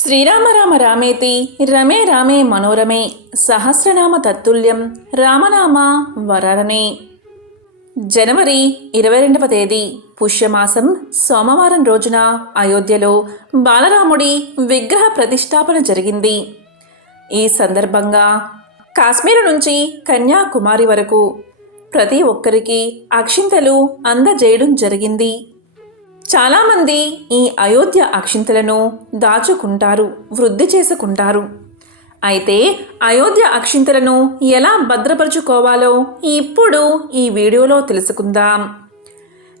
శ్రీరామ రామ రామేతి రమే రామే మనోరమే సహస్రనామ తత్తుల్యం రామనామ వరరణే జనవరి ఇరవై రెండవ తేదీ పుష్యమాసం సోమవారం రోజున అయోధ్యలో బాలరాముడి విగ్రహ ప్రతిష్టాపన జరిగింది. ఈ సందర్భంగా కాశ్మీరు నుంచి కన్యాకుమారి వరకు ప్రతి ఒక్కరికి అక్షింతలు అందజేయడం జరిగింది. చాలామంది ఈ అయోధ్య అక్షింతలను దాచుకుంటారు వృద్ధి చేసుకుంటారు. అయితే అయోధ్య అక్షింతలను ఎలా భద్రపరుచుకోవాలో ఇప్పుడు ఈ వీడియోలో తెలుసుకుందాం.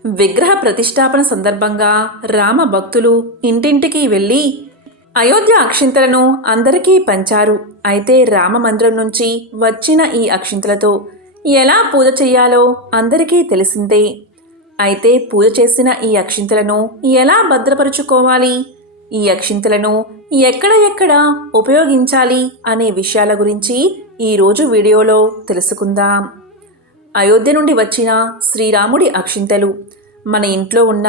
విగ్రహ ప్రతిష్టాపన సందర్భంగా రామ భక్తులు ఇంటింటికి వెళ్ళి అయోధ్య అక్షింతలను అందరికీ పంచారు. అయితే రామ మందిరం నుంచి వచ్చిన ఈ అక్షింతలతో ఎలా పూజ చేయాలో అందరికీ తెలిసిందే. అయితే పూజ చేసిన ఈ అక్షింతలను ఎలా భద్రపరుచుకోవాలి? ఈ అక్షింతలను ఎక్కడ ఎక్కడ ఉపయోగించాలి అనే విషయాల గురించి ఈరోజు వీడియోలో తెలుసుకుందాం. అయోధ్య నుండి వచ్చిన శ్రీరాముడి అక్షింతలు మన ఇంట్లో ఉన్న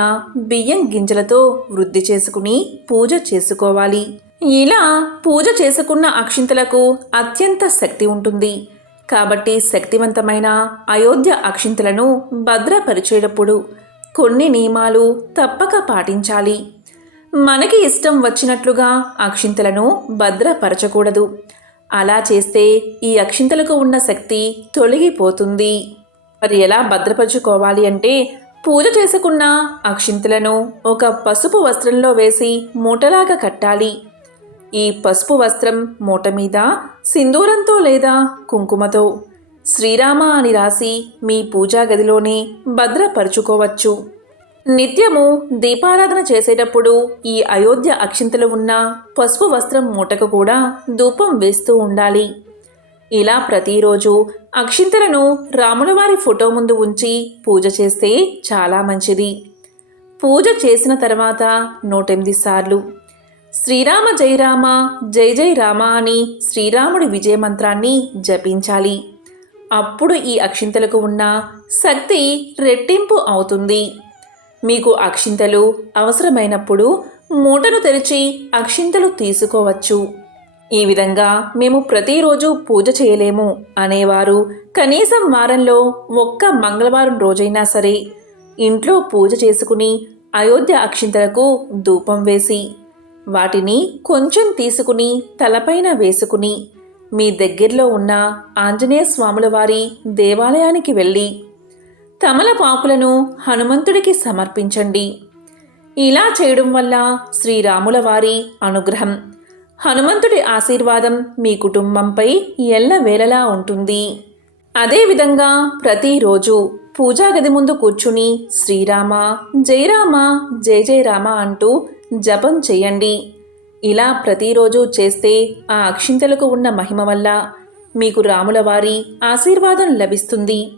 బియ్యం గింజలతో వృద్ధి చేసుకుని పూజ చేసుకోవాలి. ఇలా పూజ చేసుకున్న అక్షింతలకు అత్యంత శక్తి ఉంటుంది. కాబట్టి శక్తివంతమైన అయోధ్య అక్షింతలను భద్రపరిచేటప్పుడు కొన్ని నియమాలు తప్పక పాటించాలి. మనకి ఇష్టం వచ్చినట్లుగా అక్షింతలను భద్రపరచకూడదు. అలా చేస్తే ఈ అక్షింతలకు ఉన్న శక్తి తొలగిపోతుంది. మరి ఎలా భద్రపరచుకోవాలి అంటే పూజ చేసుకున్న అక్షింతలను ఒక పసుపు వస్త్రంలో వేసి మూటలాగా కట్టాలి. ఈ పసుపు వస్త్రం మూట మీద సింధూరంతో లేదా కుంకుమతో. శ్రీరామ అని రాసి మీ పూజా గదిలోనే భద్రపరుచుకోవచ్చు. నిత్యము దీపారాధన చేసేటప్పుడు ఈ అయోధ్య అక్షింతలు ఉన్న పసుపు వస్త్రం మూటకు కూడా ధూపం వేస్తూ ఉండాలి. ఇలా ప్రతిరోజు అక్షింతలను రాములవారి ఫోటో ముందు ఉంచి పూజ చేస్తే చాలా మంచిది. పూజ చేసిన తర్వాత నూటెనిమిది సార్లు శ్రీరామ జై రామ జై జై రామ అని శ్రీరాముడి విజయ మంత్రాన్ని జపించాలి. అప్పుడు ఈ అక్షింతలకు ఉన్న శక్తి రెట్టింపు అవుతుంది. మీకు అక్షింతలు అవసరమైనప్పుడు మూటను తెరిచి అక్షింతలు తీసుకోవచ్చు. ఈ విధంగా మేము ప్రతిరోజు పూజ చేయలేము అనేవారు కనీసం వారంలో ఒక్క మంగళవారం రోజైనా సరే ఇంట్లో పూజ చేసుకుని అయోధ్య అక్షింతలకు ధూపం వేసి వాటిని కొంచెం తీసుకుని తలపైన వేసుకుని మీ దగ్గరలో ఉన్న ఆంజనేయ స్వాముల వారి దేవాలయానికి వెళ్ళి తమలపాకులను హనుమంతుడికి సమర్పించండి. ఇలా చేయడం వల్ల శ్రీరాముల వారి అనుగ్రహం హనుమంతుడి ఆశీర్వాదం మీ కుటుంబంపై ఎల్లవేళలా ఉంటుంది. అదేవిధంగా ప్రతిరోజు పూజా గది ముందు కూర్చుని శ్రీరామ జయరామ జయ జయరామ అంటూ జపం చేయండి ఇలా ప్రతిరోజు చేస్తే ఆ అక్షింతలకు ఉన్న మహిమ వల్ల మీకు రాముల వారి ఆశీర్వాదం లభిస్తుంది.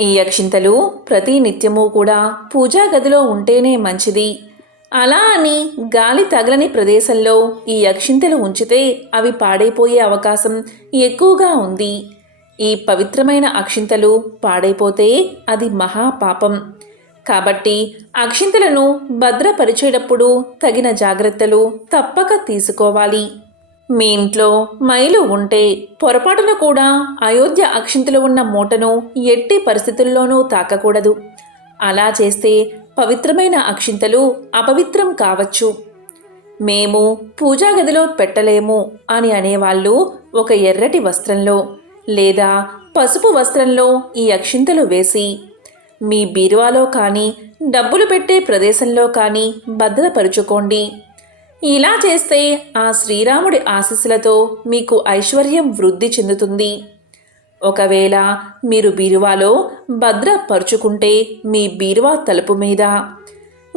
ఈ అక్షింతలు ప్రతి నిత్యము కూడా పూజా గదిలో ఉంటేనే మంచిది. అలా అని గాలి తగలని ప్రదేశంలో ఈ అక్షింతలు ఉంచితే అవి పాడైపోయే అవకాశం ఎక్కువగా ఉంది. ఈ పవిత్రమైన అక్షింతలు పాడైపోతే అది మహాపాపం. కాబట్టి అక్షింతలను భద్రపరిచేటప్పుడు తగిన జాగ్రత్తలు తప్పక తీసుకోవాలి. మీ ఇంట్లో మైలు ఉంటే పొరపాటున కూడా అయోధ్య అక్షింతలు ఉన్న మూటను ఎట్టి పరిస్థితుల్లోనూ తాకకూడదు. అలా చేస్తే పవిత్రమైన అక్షింతలు అపవిత్రం కావచ్చు. మేము పూజా గదిలో పెట్టలేము అని అనేవాళ్ళు ఒక ఎర్రటి వస్త్రంలో లేదా పసుపు వస్త్రంలో ఈ అక్షింతలు వేసి మీ బీరువాలో కానీ డబ్బులు పెట్టే ప్రదేశంలో కానీ భద్రపరుచుకోండి. ఇలా చేస్తే ఆ శ్రీరాముడి ఆశీస్సులతో మీకు ఐశ్వర్యం వృద్ధి చెందుతుంది. ఒకవేళ మీరు బీరువాలో భద్రపరుచుకుంటే మీ బీరువా తలుపు మీద.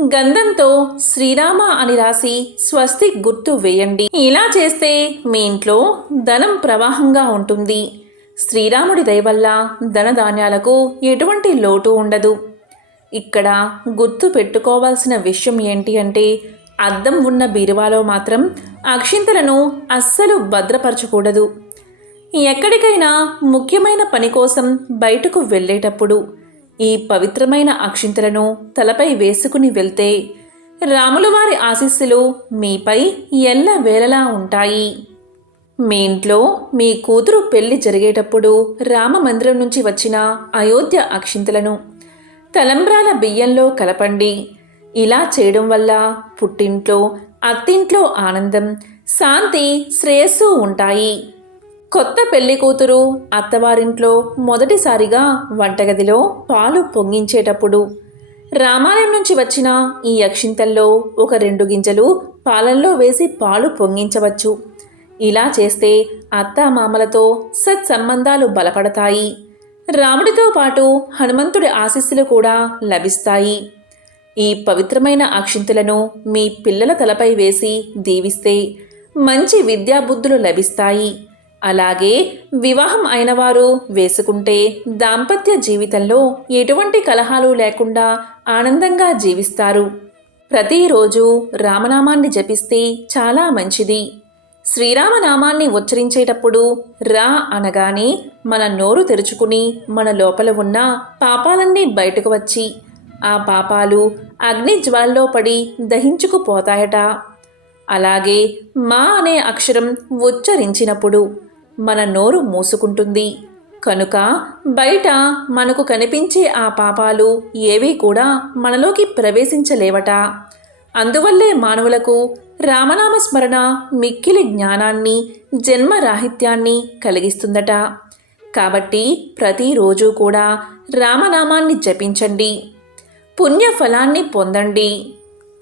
గంధంతో శ్రీరామ అని రాసి స్వస్తి గుర్తు వేయండి. ఇలా చేస్తే మీ ఇంట్లో ధనం ప్రవాహంగా ఉంటుంది. శ్రీరాముడి దయవల్ల ధనధాన్యాలకు ఎటువంటి లోటు ఉండదు. ఇక్కడ గుర్తు పెట్టుకోవాల్సిన విషయం ఏంటి అంటే అద్దం ఉన్న బీరువాలో మాత్రం అక్షింతలను అస్సలు భద్రపరచకూడదు. ఎక్కడికైనా ముఖ్యమైన పని కోసం బయటకు వెళ్ళేటప్పుడు ఈ పవిత్రమైన అక్షింతలను తలపై వేసుకుని వెళ్తే రాములు వారి ఆశీస్సులు మీపై ఎల్ల వేళలా ఉంటాయి. మీ ఇంట్లో మీ కూతురు పెళ్ళి జరిగేటప్పుడు రామ మందిరం నుంచి వచ్చిన అయోధ్య అక్షింతలను తలంబ్రాల బియ్యంలో కలపండి. ఇలా చేయడం వల్ల పుట్టింట్లో అత్తింట్లో ఆనందం శాంతి శ్రేయస్సు ఉంటాయి. కొత్త పెళ్ళి కూతురు అత్తవారింట్లో మొదటిసారిగా వంటగదిలో పాలు పొంగించేటప్పుడు రామాలయం నుంచి వచ్చిన ఈ అక్షింతల్లో ఒక రెండు గింజలు పాలల్లో వేసి పాలు పొంగించవచ్చు. ఇలా చేస్తే అత్త మామలతో సత్సంబంధాలు బలపడతాయి. రాముడితో పాటు హనుమంతుడి ఆశీస్సులు కూడా లభిస్తాయి. ఈ పవిత్రమైన అక్షింతలను మీ పిల్లల తలపై వేసి దీవిస్తే మంచి విద్యాబుద్ధులు లభిస్తాయి. అలాగే వివాహం అయినవారు వేసుకుంటే దాంపత్య జీవితంలో ఎటువంటి కలహాలు లేకుండా ఆనందంగా జీవిస్తారు. ప్రతిరోజు రామనామాన్ని జపిస్తే చాలా మంచిది. శ్రీరామనామాన్ని ఉచ్చరించేటప్పుడు రా అనగానే మన నోరు తెరుచుకుని మన లోపల ఉన్న పాపాలన్నీ బయటకు వచ్చి ఆ పాపాలు అగ్ని జ్వాల్లో పడి దహించుకుపోతాయట. అలాగే మా అనే అక్షరం ఉచ్చరించినప్పుడు మన నోరు మూసుకుంటుంది. కనుక బయట మనకు కనిపించే ఆ పాపాలు ఏవీ కూడా మనలోకి ప్రవేశించలేవట. అందువల్లే మానవులకు రామనామ స్మరణ మిక్కిలి జ్ఞానాన్ని జన్మరాహిత్యాన్ని కలిగిస్తుందట. కాబట్టి ప్రతిరోజు కూడా రామనామాన్ని జపించండి. పుణ్యఫలాన్ని పొందండి.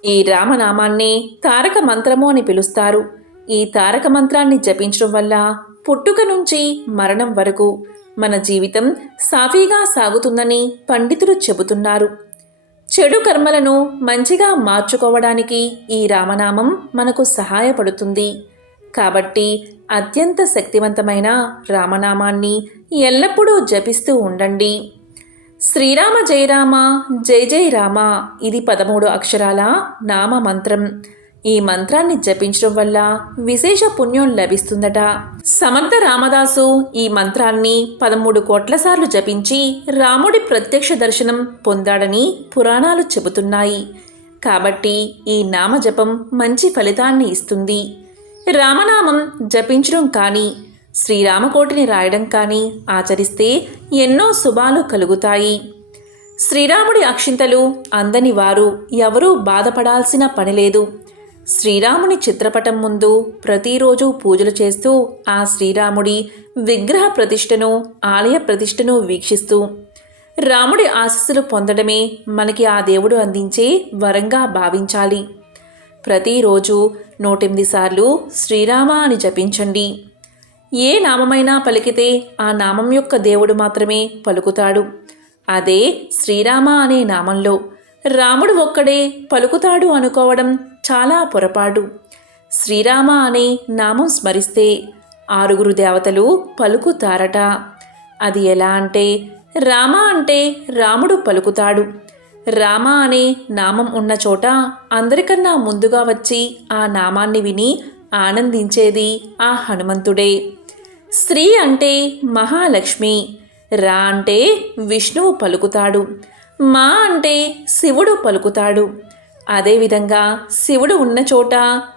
ఈ రామనామాన్ని తారక మంత్రము అని పిలుస్తారు. ఈ తారక మంత్రాన్ని జపించడం వల్ల పుట్టుక నుంచి మరణం వరకు మన జీవితం సాఫీగా సాగుతుందని పండితులు చెబుతున్నారు. చెడు కర్మలను మంచిగా మార్చుకోవడానికి ఈ రామనామం మనకు సహాయపడుతుంది. కాబట్టి అత్యంత శక్తివంతమైన రామనామాన్ని ఎల్లప్పుడూ జపిస్తూ ఉండండి. శ్రీరామ జయరామ జయ జయ రామ ఇది పదమూడు అక్షరాల నామ మంత్రం ఈ మంత్రాన్ని జపించడం వల్ల విశేష పుణ్యం లభిస్తుందట. సమర్థ రామదాసు ఈ మంత్రాన్ని పదమూడు కోట్ల సార్లు జపించి రాముడి ప్రత్యక్ష దర్శనం పొందాడని పురాణాలు చెబుతున్నాయి. కాబట్టి ఈ నామజపం మంచి ఫలితాన్ని ఇస్తుంది. రామనామం జపించడం కానీ శ్రీరామకోటిని రాయడం కానీ ఆచరిస్తే ఎన్నో శుభాలు కలుగుతాయి. శ్రీరాముడి అక్షింతలు అందని వారు ఎవరూ బాధపడాల్సిన పని లేదు. శ్రీరాముని చిత్రపటం ముందు ప్రతిరోజు పూజలు చేస్తూ ఆ శ్రీరాముడి విగ్రహ ప్రతిష్టను ఆలయ ప్రతిష్టను వీక్షిస్తూ రాముడి ఆశస్సులు పొందడమే మనకి ఆ దేవుడు అందించే వరంగా భావించాలి. ప్రతిరోజు నూటెనిమిది సార్లు శ్రీరామ అని జపించండి. ఏ నామమైనా పలికితే ఆ నామం యొక్క దేవుడు మాత్రమే పలుకుతాడు. అదే శ్రీరామ అనే నామంలో రాముడు ఒక్కడే పలుకుతాడు అనుకోవడం చాలా పొరపాటు. శ్రీరామ అనే నామం స్మరిస్తే ఆరుగురు దేవతలు పలుకుతారట అది ఎలా అంటే రామ అంటే రాముడు పలుకుతాడు. రామ అనే నామం ఉన్న చోట అందరికన్నా ముందుగా వచ్చి ఆ నామాన్ని విని ఆనందించేది ఆ హనుమంతుడే. స్త్రీ అంటే మహాలక్ష్మి రా అంటే విష్ణువు పలుకుతాడు మా అంటే శివుడు పలుకుతాడు. అదేవిధంగా శివుడు ఉన్న చోట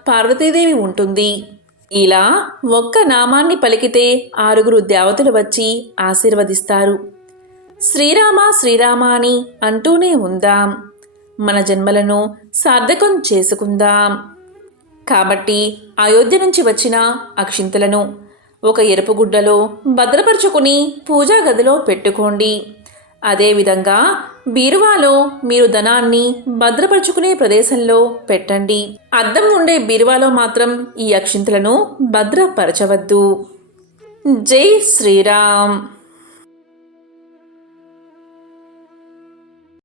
పార్వతీదేవి ఉంటుంది. ఇలా ఒక్క నామాన్ని పలికితే ఆరుగురు దేవతలు వచ్చి ఆశీర్వదిస్తారు. శ్రీరామ శ్రీరామ అని అంటూనే ఉందాం. మన జన్మలను సార్థకం చేసుకుందాం. కాబట్టి అయోధ్య నుంచి వచ్చిన అక్షింతలను ఒక ఎరుపు గుడ్డలో భద్రపరుచుకుని పూజా గదిలో పెట్టుకోండి. అదేవిధంగా బీరువాలో మీరు ధనాన్ని భద్రపరుచుకునే ప్రదేశంలో పెట్టండి. అద్దం ఉండే బీరువాలో మాత్రం ఈ అక్షింతలను భద్రపరచవద్దు. జై శ్రీరామ్.